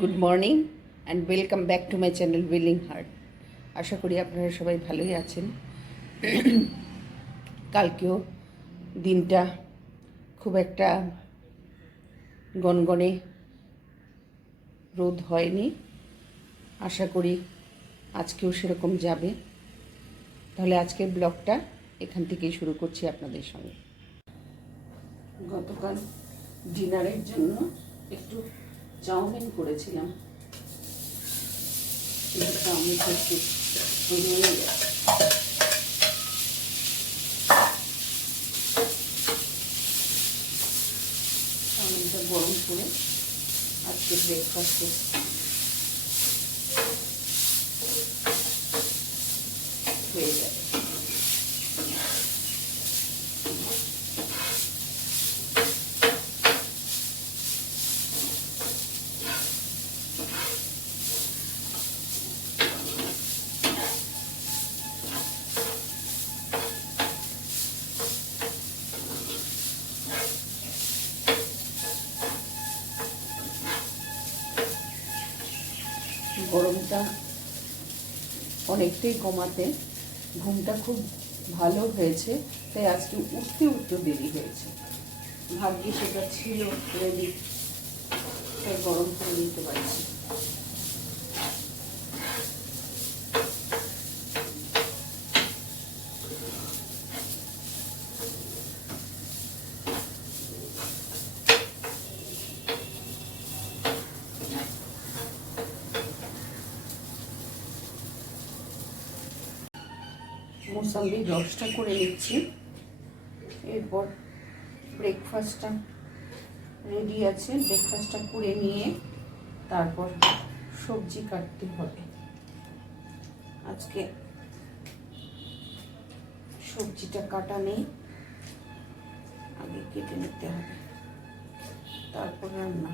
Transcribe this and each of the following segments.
Good morning and welcome back to my channel willing heart আশা করি আপনারা সবাই ভালোই আছেন। কালকেও দিনটা খুব একটা গনগনে রোদ হয়নি। আশা করি আজকেও সেরকম যাবে। তাহলে আজকের ব্লগটা এখান থেকেই শুরু করছি আপনাদের সঙ্গে। গতকাল ডিনারের জন্য একটু চাউমিন করেছিলাম। চাউমিন একটু হয়ে চাউমিনটা গরম করে আজকে ব্রেকফাস্টে হয়ে যাবে গরমটা অনেকটাই কমাতে ঘুমটা খুব ভালো হয়েছে, তাই আজকে উঠতে উঠতে দেরি হয়েছে। ভাগ্যে সেটা ছিল রেডি তাই গরম করে নিতে পারছি। মোসাম্বি রসটা করে নিচ্ছি। এরপর ব্রেকফাস্টটা রেডি আছে। ব্রেকফাস্টটা করে নিয়ে তারপর সবজি কাটতে হবে। আজকে সবজিটা কাটা নেই। আগে কেটে নিতে হবে। তারপর রান্না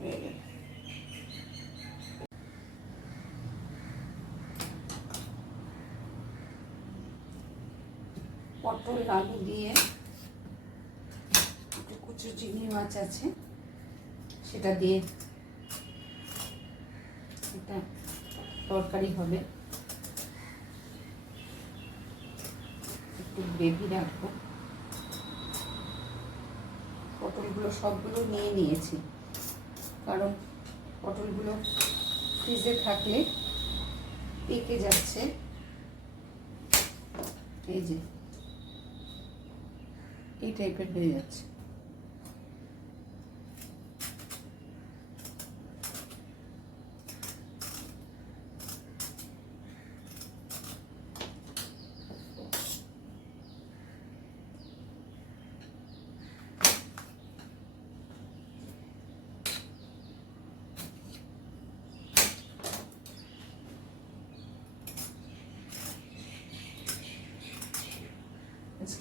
হয়ে গেল পটল আলু দিয়ে একটু কুচু চিংড়ি মাছ আছে, সেটা দিয়ে একটা তরকারি হবে। একটু বেবি রাখব। পটলগুলো সবগুলো নিয়ে নিয়েছি, কারণ পটলগুলো ফ্রিজে থাকলে পেকে যাচ্ছে। এই যে এই টাইপের হয়ে যাচ্ছে।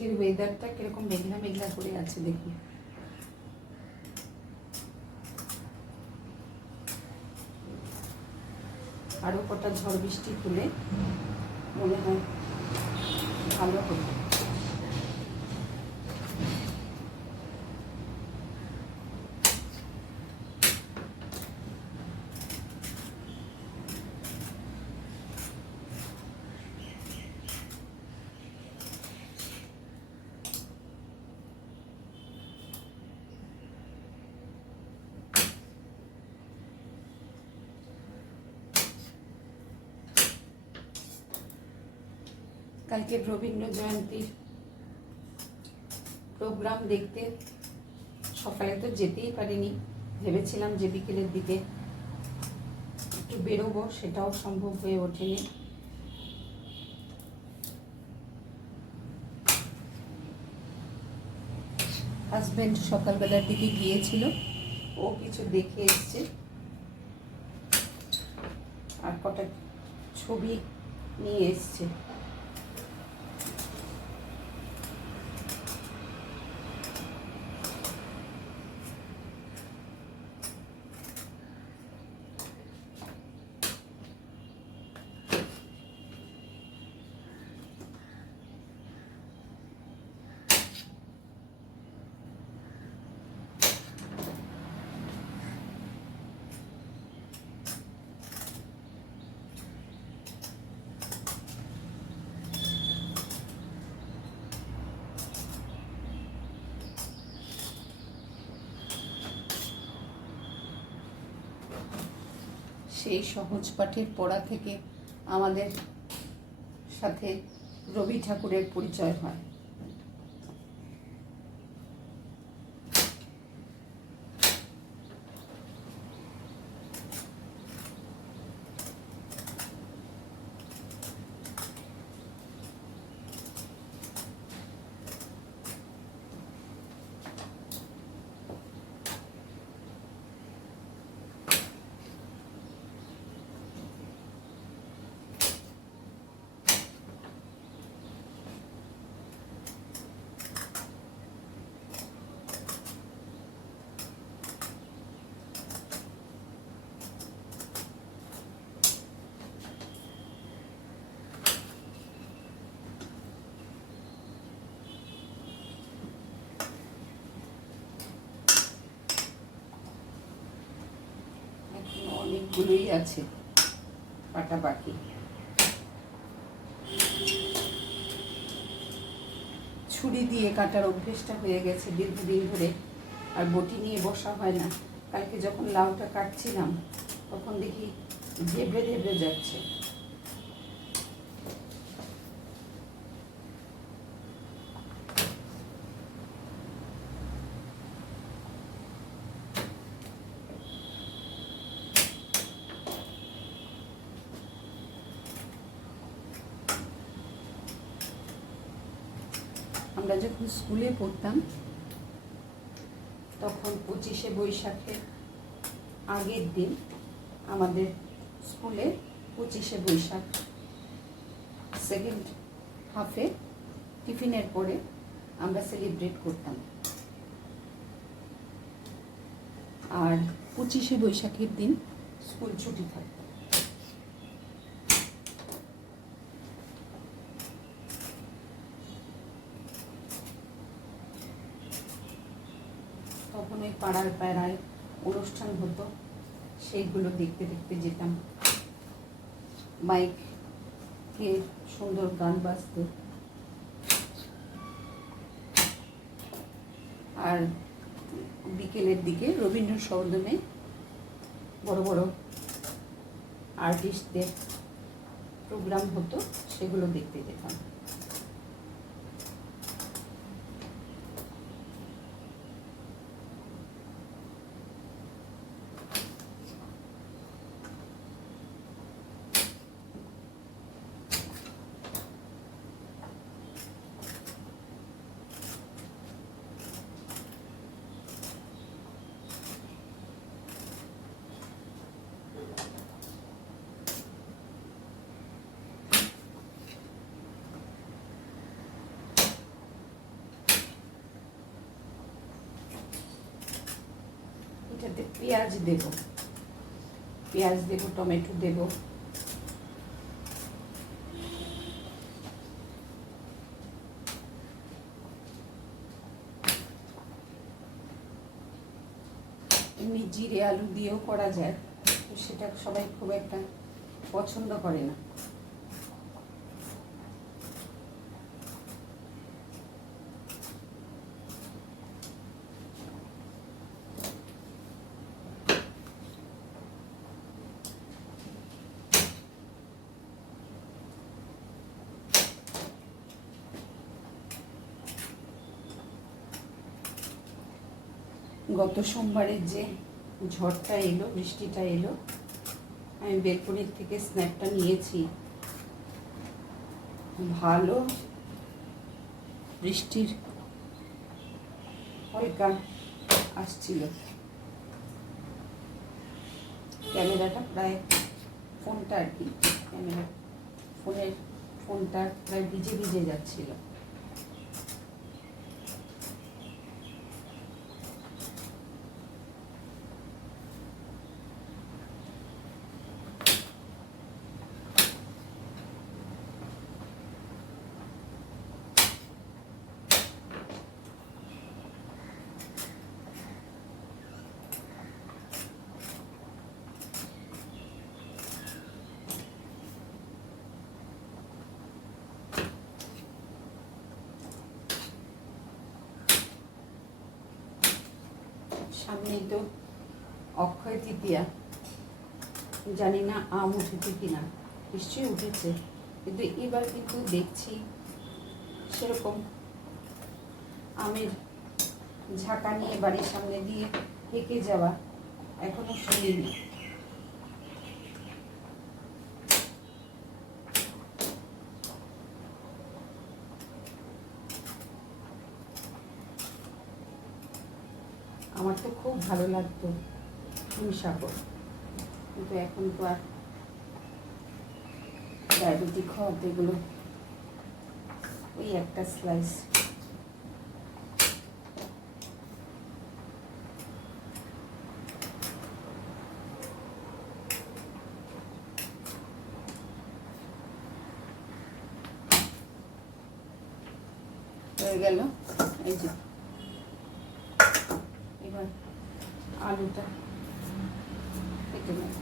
আজকের ওয়েদারটা কীরকম? মেঘলা মেঘলা করে আছে দেখি। আরও কটা ঝড় বৃষ্টি হলে মনে হয় ভালো হবে। কালকে রবীন্দ্র জয়ন্তীর প্রোগ্রাম দেখতে। সকালে তো যেতেই পারিনি। ভেবেছিলাম যে বিকেলের দিকে একটু বেরোবো, সেটাও সম্ভব হয়ে ওঠেনি। হাজব্যান্ড সকালবেলার দিকে গিয়েছিল। ও কিছু দেখে এসছে। আর কটা ছবি নিয়ে এসছে। সেই সহজ পাঠের পড়া থেকে আমাদের সাথে রবি ঠাকুরের পরিচয় হয় এখন অনেকগুলোই আছে। পাটা বাকি। ছুরি দিয়ে কাটার অভ্যেসটা হয়ে গেছে দীর্ঘদিন ধরে। আর বটি নিয়ে বসা হয় না। কালকে যখন লাউটা কাটছিলাম, তখন দেখি ধেবড়ে ধেবড়ে যাচ্ছে। আমরা যখন স্কুলে পড়তাম, তখন পঁচিশে বৈশাখের আগের দিন আমাদের স্কুলে পঁচিশে বৈশাখ সেকেন্ড হাফে টিফিনের পরে আমরা সেলিব্রেট করতাম। আর পঁচিশে বৈশাখের দিন স্কুল ছুটি থাকতো পাড়ার পাড়ায় অনুষ্ঠান হতো, সেইগুলো দেখতে দেখতে যেতাম। মাইকে সুন্দর গান বাজত। আর বিকেলের দিকে রবীন্দ্র বড় বড় আর্টিস্টদের প্রোগ্রাম হতো, সেগুলো দেখতে যেতাম। পেঁয়াজ দেব। পেঁয়াজ দেব, টমেটো দেব। এমনি জিরে, আলু দিয়েও করা যায় সেটা সবাই খুব একটা পছন্দ করে না। গত সোমবারের যে ঝড়টা এলো, বৃষ্টিটা এলো, আমি বেলকনির থেকে স্ন্যাপটা নিয়েছি। ভালো বৃষ্টির হালকা আসছিল। ক্যামেরাটা প্রায় ফোনটা আর কি, ক্যামেরা, ফোনের, ফোনটা প্রায় ভিজে ভিজে যাচ্ছিল। সামনেই তো অক্ষয় তৃতীয়া। জানি না আম উঠেছে কিনা। নিশ্চয়ই উঠেছে। কিন্তু এবার কিন্তু দেখছি সেরকম আমের ঝাঁকা নিয়ে বাড়ির সামনে দিয়ে হেঁকে যাওয়া এখনও শুনিনি আমার তো খুব ভালো লাগতো শাকও কিন্তু এখন তো আর ডায়াবেটিক হওয়াতে এগুলো ওই একটা স্লাইস হয়ে গেল, এই যে। এবার আলুটা কেটে নেব।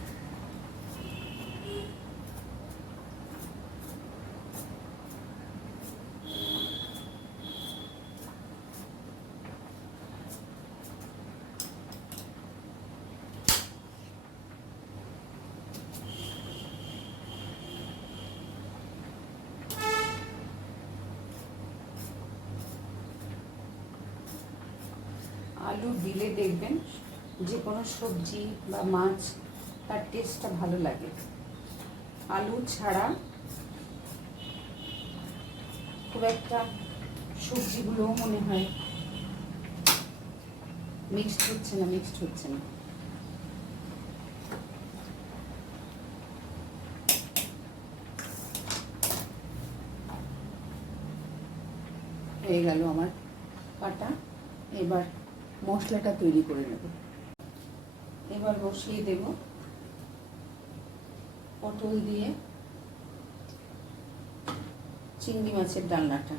আলু দিলে দেখবেন যে কোনো সবজি বা মাছ, তার টেস্টটা ভালো লাগে। আলু ছাড়া খুব একটা সবজিগুলোও মনে হয় মিক্সড হচ্ছে না মিক্সড হচ্ছে না। হয়ে গেল আমার কাটা। এবার মশলাটা তৈরি করে নেব। এবার বসিয়ে দেব পটল দিয়ে চিংড়ি মাছের ডালনাটা।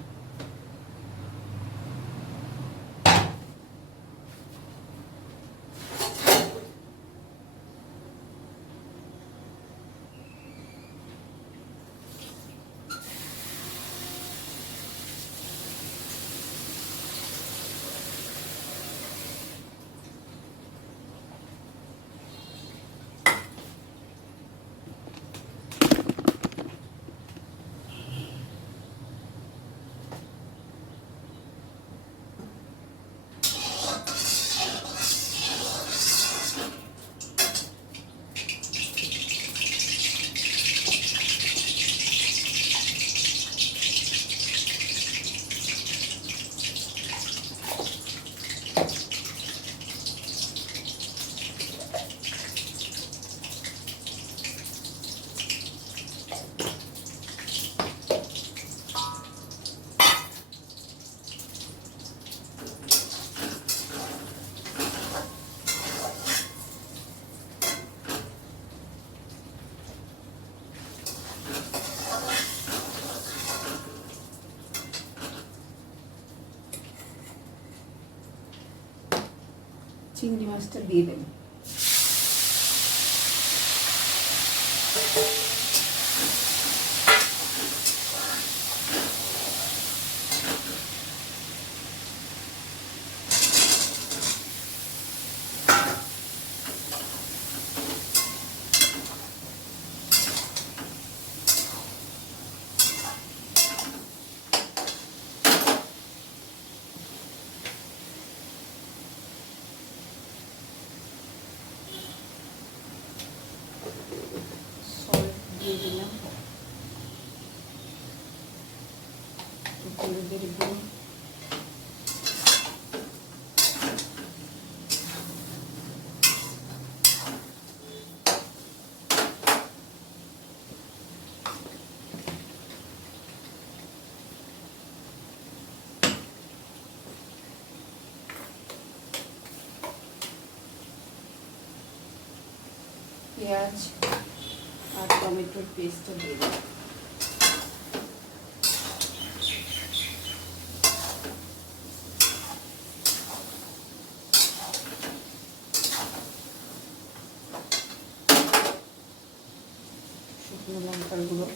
চিংড়ি মাছটা দিয়ে দেব সল্ট দিয়ে দিলাম একটু হলুদের গুঁড়ো পেঁয়াজ আর টমেটোর পেস্টটা দিয়ে দেব শুকনো লঙ্কার গুঁড়ো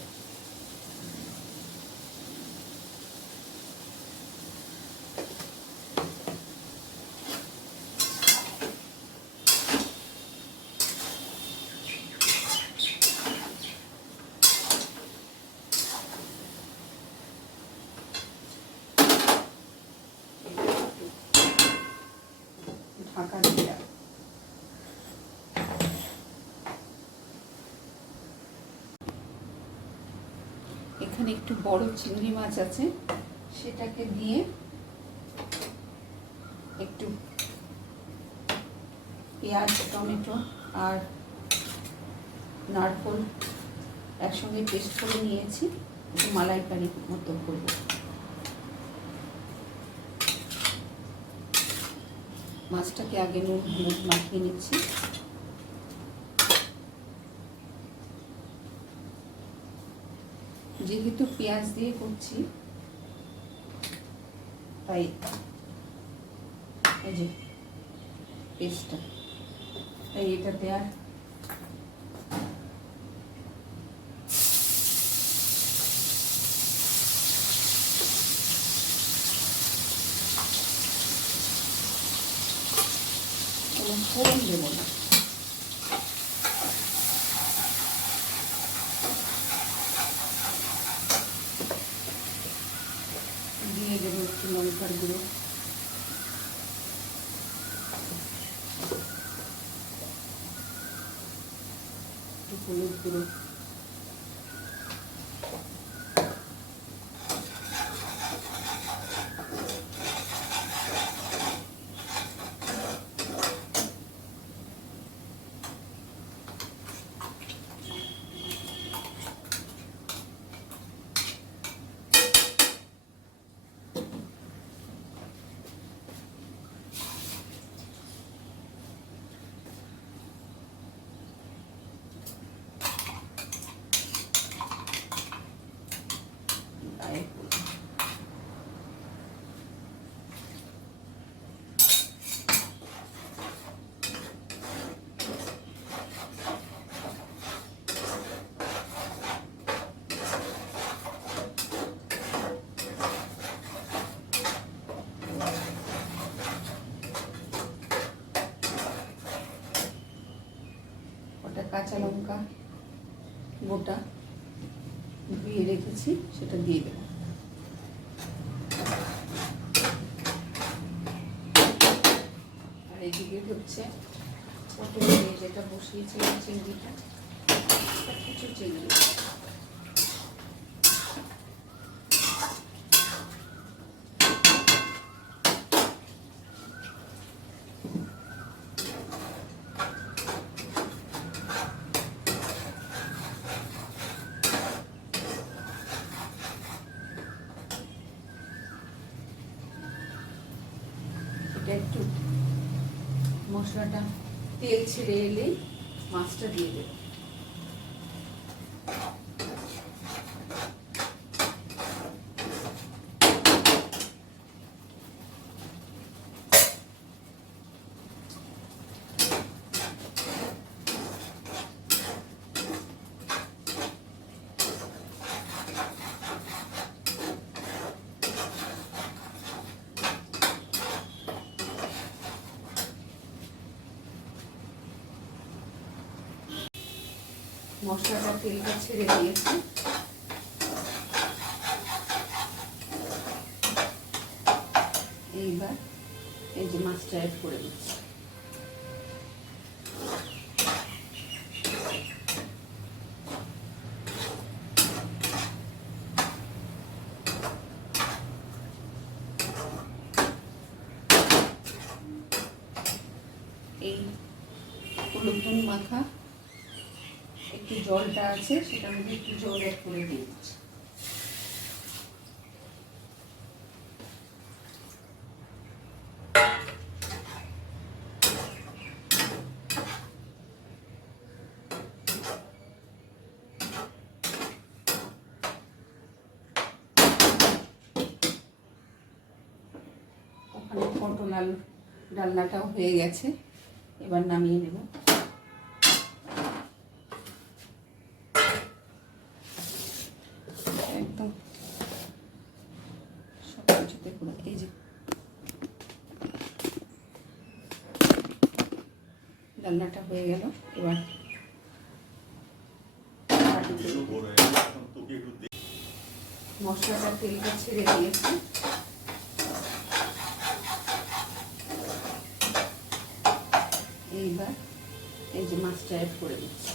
ফাঁকা দিয়ে রাখব এখানে একটু বড় চিংড়ি মাছ আছে, সেটাকে দিয়ে একটু পেঁয়াজ, টমেটো আর নারকোল একসঙ্গে পেস্ট করে নিয়েছি, একটু মালাইকারি মতো করব। মাছটাকে আগে নুন মাখিয়ে নিচ্ছি। যেহেতু পেঁয়াজ দিয়ে করছি তাই এই যে পেস্টটা তাই আর কোনো ফোড়ন দেবো না দিয়ে দেবো একটু লঙ্কার গুঁড়ো একটু হলুদ গুঁড়ো গায়ে হলুদ। ওটা কাঁচা লঙ্কা গোটা ধুয়ে রেখেছি, সেটা দিয়ে দেব। আর এদিকে হচ্ছে পটল দিয়ে যেটা বসিয়েছিলাম চিংড়িটা কিছু চিংড়ি এটা একটু মশলাটা তেল ছেড়ে এলেই মাছটা দিয়ে দেবো। মশলাটা তেলটা ছেড়ে দিয়েছি। এইবার এই যে মাছটা অ্যাড করে দিচ্ছি এই হলুদ নুন মাখা একটু জলটা আছে সেটার মধ্যে একটু জল অ্যাড করে দিয়ে দিচ্ছি পটল আলু ডালনাটাও হয়ে গেছে, এবার নামিয়ে নেব। রান্নাটা হয়ে গেল। এবার মশলাটা তেলটা ছেড়ে দিয়েছি। এইবার এই যে মাছটা অ্যাড করে দিচ্ছি।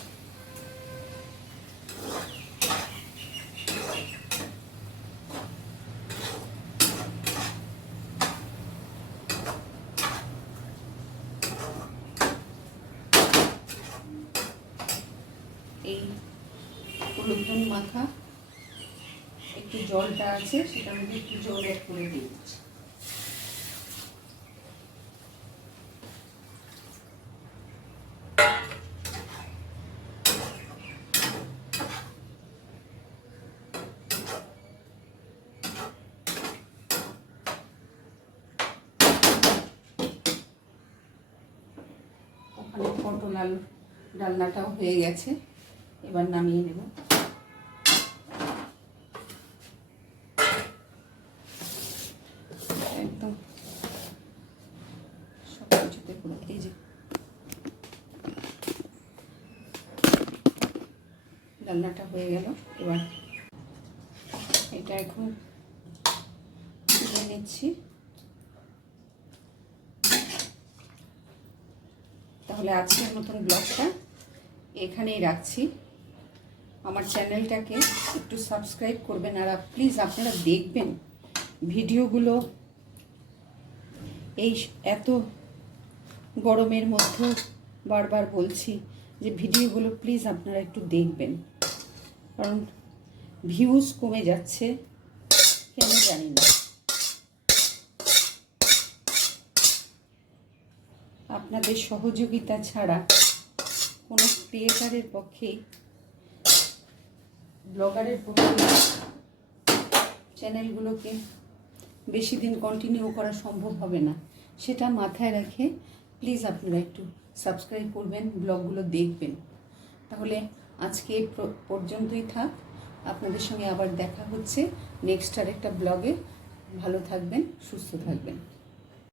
জলটা আছে সেটার মধ্যে একটু জল অ্যাড করে দিয়ে দিচ্ছি পটল আলুর ডালনাটাও হয়ে গেছে, এবার নামিয়ে নেব একদম সব কিছুতে পুরো এই যে ডালনাটা হয়ে গেল। এবার এটা এখন তুলে নিচ্ছি। তাহলে আজকের মতন ব্লগটা এখানেই রাখছি। আমার চ্যানেলটাকে একটু সাবস্ক্রাইব করবেন আর প্লিজ আপনারা দেখবেন ভিডিওগুলো। এই এত গরমের মধ্যেও বারবার বলছি যে ভিডিওগুলো প্লিজ আপনারা একটু দেখবেন। কারণ ভিউজ কমে যাচ্ছে, কেন জানি না। আপনাদের সহযোগিতা ছাড়া কোনো ক্রিয়েটারের পক্ষেই ব্লগারের পক্ষে চ্যানেলগুলোকে বেশি দিন কন্টিনিউ করা সম্ভব হবে না। সেটা মাথায় রেখে প্লিজ আপনারা একটু সাবস্ক্রাইব করবেন ব্লগগুলো দেখবেন। তাহলে আজকে পর্যন্তই থাক। আপনাদের সঙ্গে আবার দেখা হচ্ছে নেক্সট আর একটা ব্লগে। ভালো থাকবেন, সুস্থ থাকবেন।